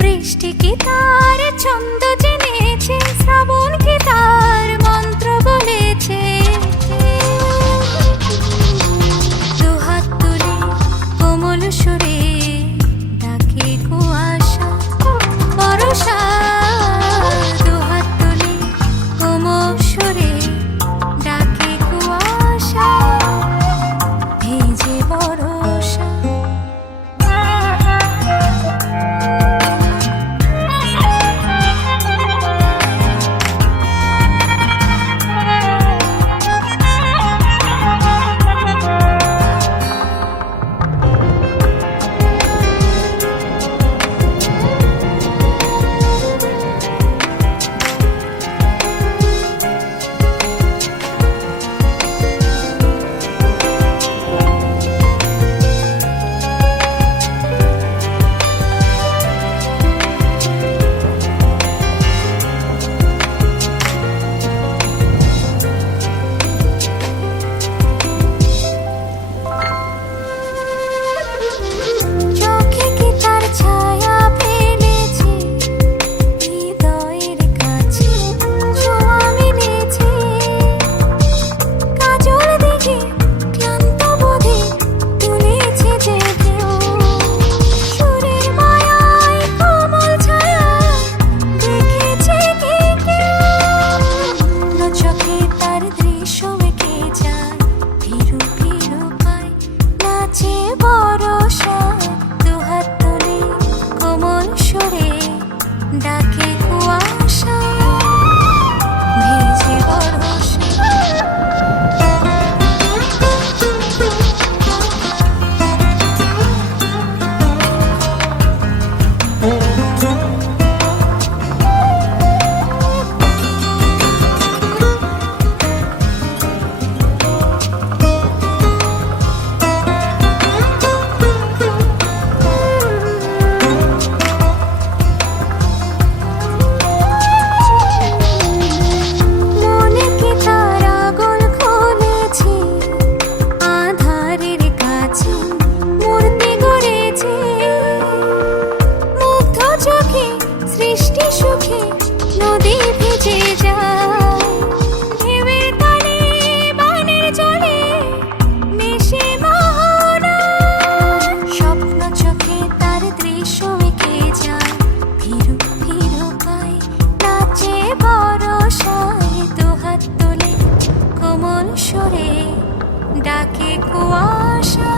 বৃষ্টি কি তার ছন্দ জেনেছে, শ্রাবণ কি তার মন্ত্র বলেছে। দুহাত তুলে কোমল সুরে ডাকে কুয়াশা বরষা। দুহাত তুলে কোমল সুরে ডাকে কুয়াশা ভেজে বরষা। ডাকে কুয়াশা ভেজে বরষা। সৃষ্টি সুখে নদী ভিজে যায়, ঢেউয়ের তালে বানের জলে মিশে মোহনা। স্বপ্ন চোখে তার দৃশ্য এঁকে যায়, ফিরু ফিরু পায় নাচে বরষায়। দুহাত তুলে কোমল সুরে ডাকে কুয়াশা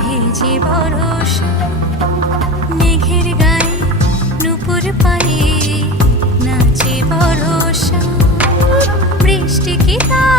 ভেজে বরষা। মেঘের গায়ে নূপুর পায়ে নাচে বরষা, বৃষ্টি কি তার